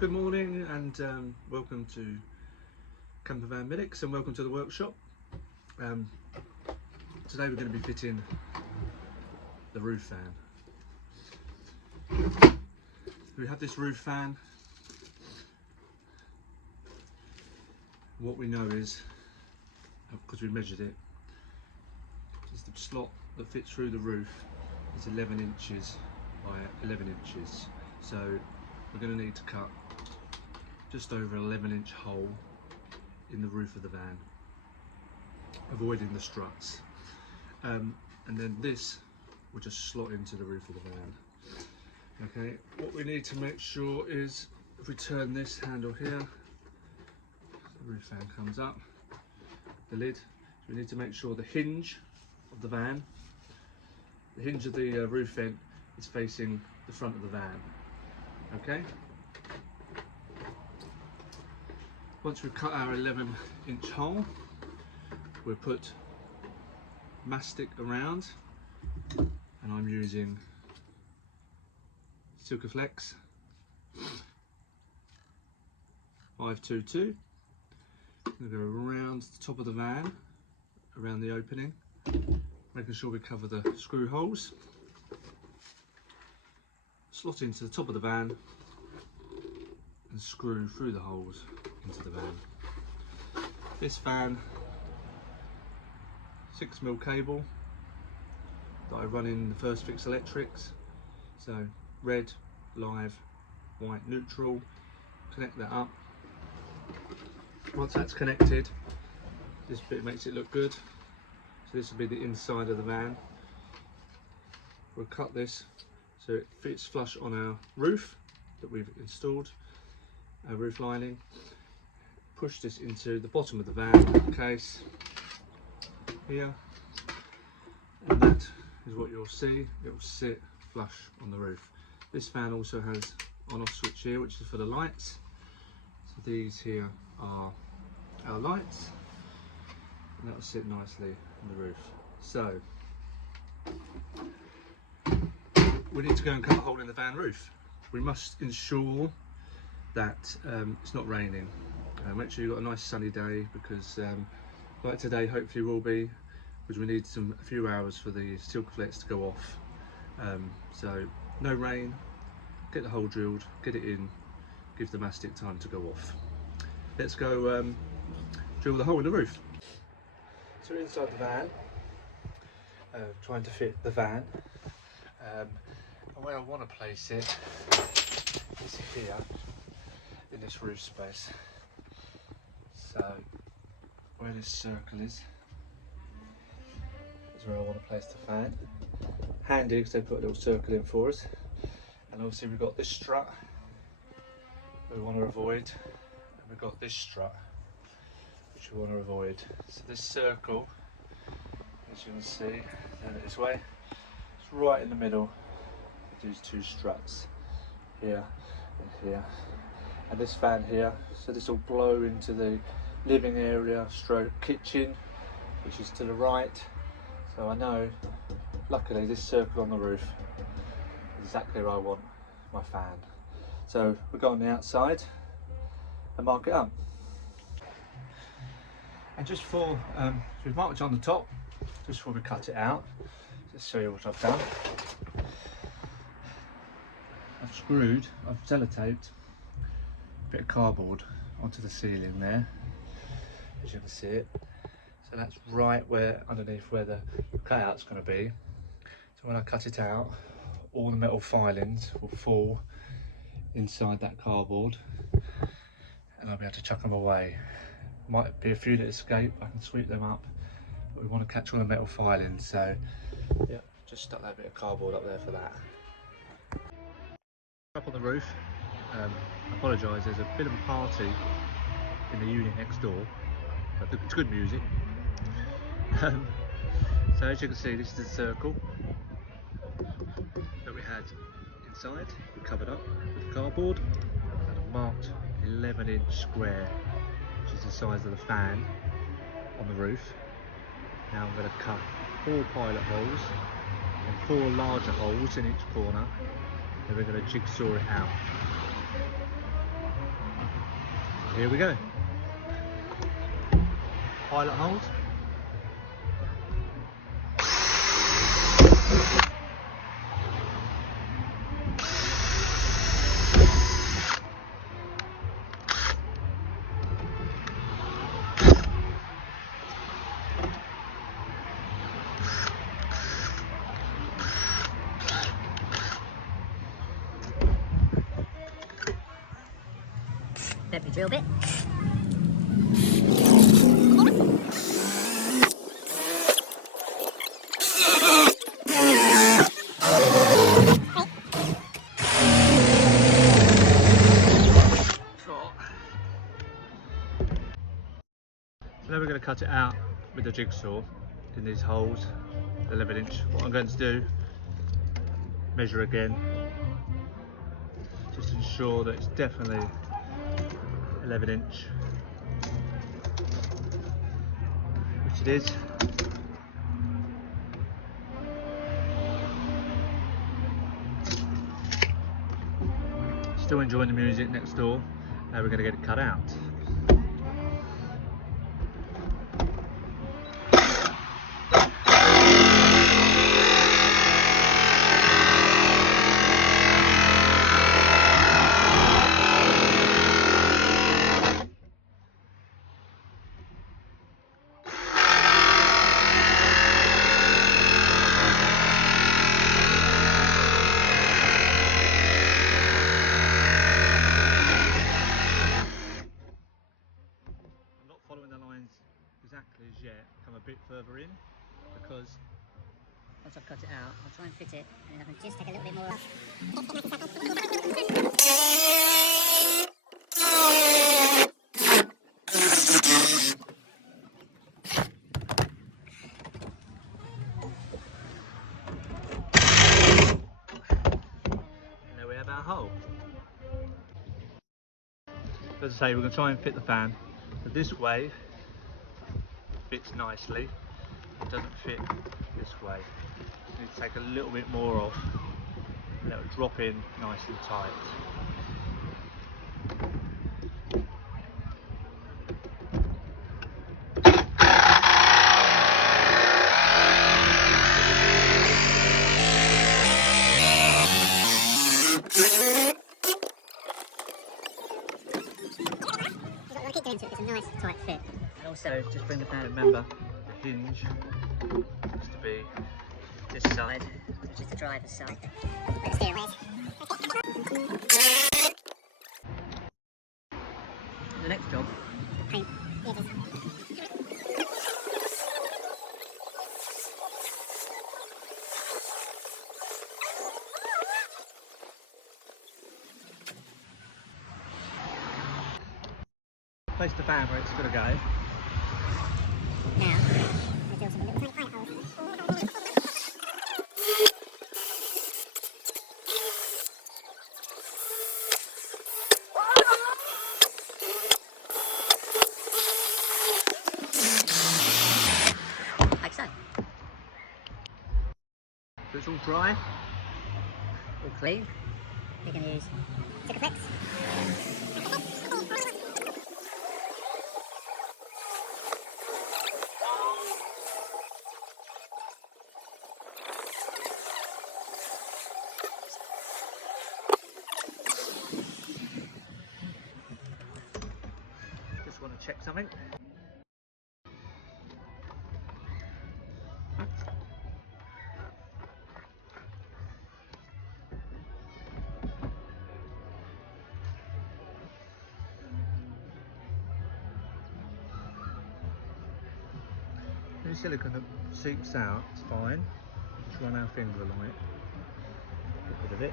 Good morning and welcome to Campervan Medics and welcome to the workshop. Today we're going to be fitting the roof fan. We have this roof fan. What we know is, because we measured it, is the slot that fits through the roof is 11 inches by 11 inches. So we're going to need to cut just over an 11-inch hole in the roof of the van, avoiding the struts. And then this will just slot into the roof of the van. Okay, what we need to make sure is, if we turn this handle here, the roof fan comes up, the lid. So we need to make sure the hinge of the van, the hinge of the roof vent is facing the front of the van. Okay. Once we've cut our 11-inch hole, we'll put mastic around, and I'm using Silkaflex 522. I'm going to go around the top of the van, around the opening, making sure we cover the screw holes. Slot into the top of the van and screw through the holes into the van. This fan, 6mm cable that I run in the First Fix Electrics. So red, live, white, neutral. Connect that up. Once that's connected, this bit makes it look good. So this will be the inside of the van. We'll cut this so it fits flush on our roof that we've installed, our roof lining. Push this into the bottom of the van case here, and that is what you'll see. It will sit flush on the roof. This fan also has on-off switch here, which is for the lights. So these here are our lights, and that will sit nicely on the roof. So we need to go and cut a hole in the van roof. We must ensure that it's not raining. Make sure you've got a nice sunny day, because like today hopefully will be, because we need a few hours for the Silkaflex to go off. So no rain, get the hole drilled, get it in, give the mastic time to go off. Let's go drill the hole in the roof. So we're inside the van, trying to fit the van. And where I want to place it is here in this roof space. So where this circle is where I want to place the fan. Handy because they put a little circle in for us. And obviously we've got this strut we want to avoid, and we've got this strut which we want to avoid. So this circle, as you can see, turn it this way, it's right in the middle of these two struts, here and here. And this fan here, so this will blow into the living area stroke kitchen, which is to the right. So I know, luckily, this circle on the roof is exactly where I want my fan. So we'll go on the outside and mark it up. And just for, so we've marked it on the top, just before we cut it out, just show you what I've done. I've sellotaped a bit of cardboard onto the ceiling there, as you can see it. So that's right where, underneath where the cutout's going to be. So when I cut it out, all the metal filings will fall inside that cardboard, and I'll be able to chuck them away. Might be a few that escape, I can sweep them up, but we want to catch all the metal filings. So yeah, just stuck that bit of cardboard up there for that. Up on the roof, I apologise, there's a bit of a party in the unit next door, but it's good music. So as you can see, this is the circle that we had inside. We covered up with cardboard and a marked 11-inch square, which is the size of the fan on the roof. Now I'm going to cut 4 pilot holes and 4 larger holes in each corner, and we're going to jigsaw it out. Here we go. Pilot hold. Let me drill bit. So now we're going to cut it out with the jigsaw in these holes, 11 inch. What I'm going to do, measure again, just to ensure that it's definitely 11 inch, which it is. Still enjoying the music next door. Now we're going to get it cut out. Following the lines exactly as yet, come a bit further in, because Once I've cut it out, I'll try and fit it, and then I can just take a little bit more off. and there we have our hole. As I say, we're going to try and fit the fan, but this way fits nicely. It doesn't fit this way. You need to take a little bit more off, and it'll drop in nice and tight. I'll keep doing it, it's a nice tight fit. And also, just bring the fan, remember, the hinge needs to be this side, Which is the driver's side. Let's do it, Wes. The next job. Paint. Yeah, just. place the fan where it's going to go. Now, I drill some little tiny pilot holes. Like so. So it's all dry. All clean. We're going to use Superflex. Just want to check something. The silicone that seeps out, it's fine. Just run our finger along it. Get rid of it.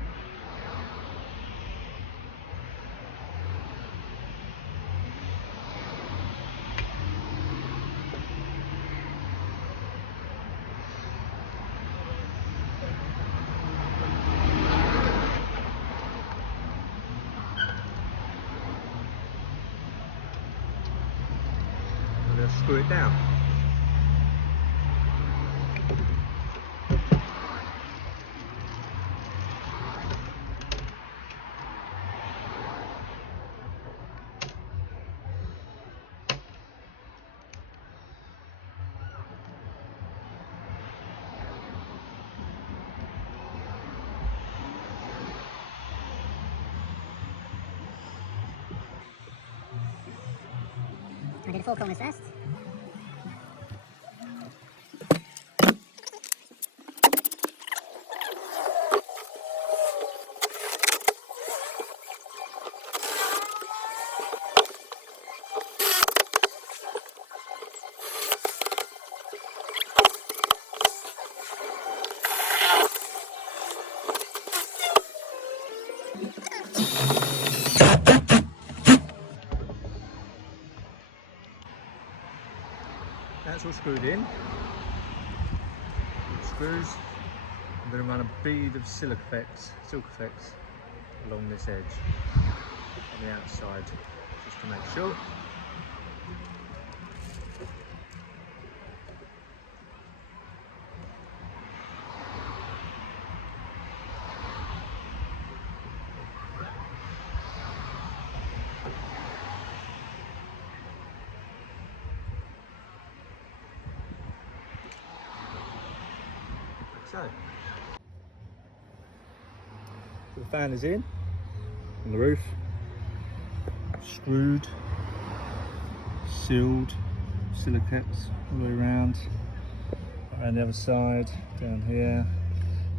We're going to screw it down. do the four corners first. That's all screwed in. Screws. I'm going to run a bead of silk effects along this edge on the outside, just to make sure. So the fan is in on the roof, screwed, sealed, silicates all the way around the other side, down here.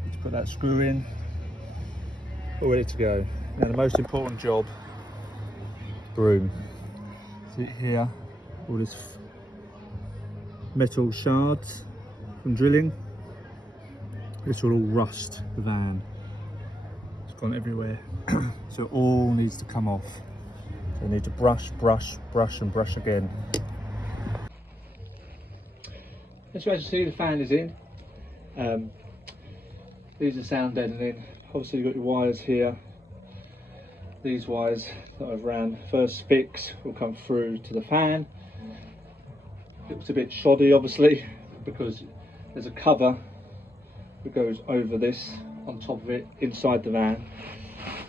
Need to put that screw in, all ready to go. Now the most important job, broom. See here, all this metal shards from drilling. This will all rust the van. It's gone everywhere. So it all needs to come off. So we need to brush, brush, brush and brush again. As you can see, the fan is in. These are sound deadening. Obviously you've got your wires here. These wires that I've ran first fix will come through to the fan. Looks a bit shoddy obviously because there's a cover that goes over this on top of it inside the van,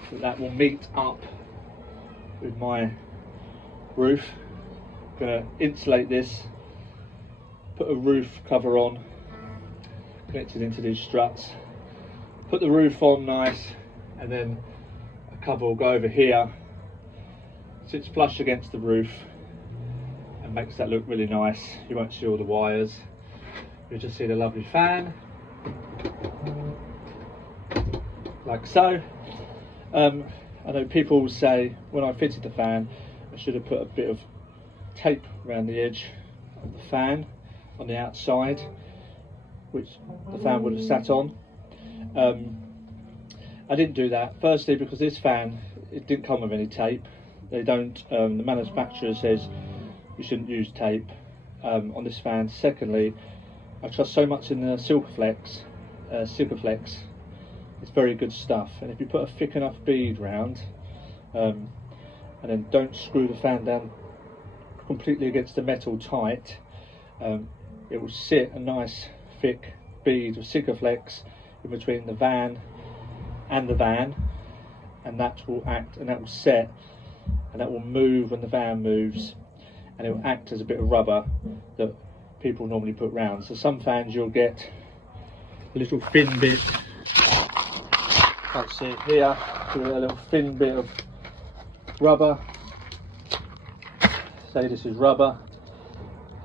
but that will meet up with my roof. I'm going to insulate this, put a roof cover on connected into these struts, put the roof on nice, and then a cover will go over here, sits flush against the roof and makes that look really nice. You won't see all the wires, you'll just see the lovely fan like so. I know people will say when I fitted the fan I should have put a bit of tape around the edge of the fan on the outside, which the fan would have sat on. I didn't do that, firstly because this fan, it didn't come with any tape. They don't, the manufacturer says you shouldn't use tape on this fan. Secondly, I trust so much in the Silkaflex. It's very good stuff, and if you put a thick enough bead round and then don't screw the fan down completely against the metal tight, it will sit a nice thick bead of Sikaflex in between the van and the van, and that will act, and that will set, and that will move when the van moves, and it will act as a bit of rubber that people normally put round. So some fans you'll get a little thin bit, can't see it here, a little thin bit of rubber. Say this is rubber,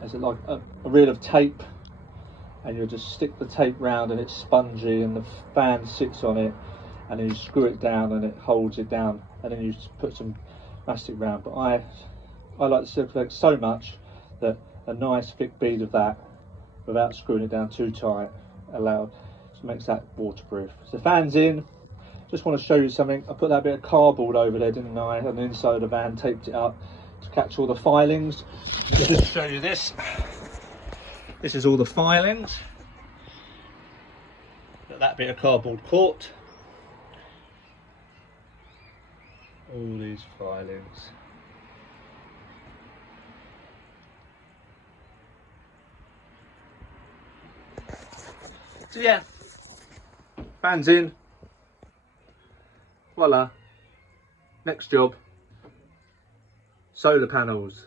as like a reel of tape, and you'll just stick the tape round and it's spongy and the fan sits on it, and then you screw it down and it holds it down, and then you just put some plastic round. But I like the Silkaflex so much that a nice thick bead of that without screwing it down too tight makes that waterproof. So fan's in. Just want to show you something. I put that bit of cardboard over there, didn't I, on the inside of the van, taped it up to catch all the filings. Just show you this. This is all the filings that bit of cardboard caught. All these filings. So yeah, fan's in. Voila. Next job, solar panels.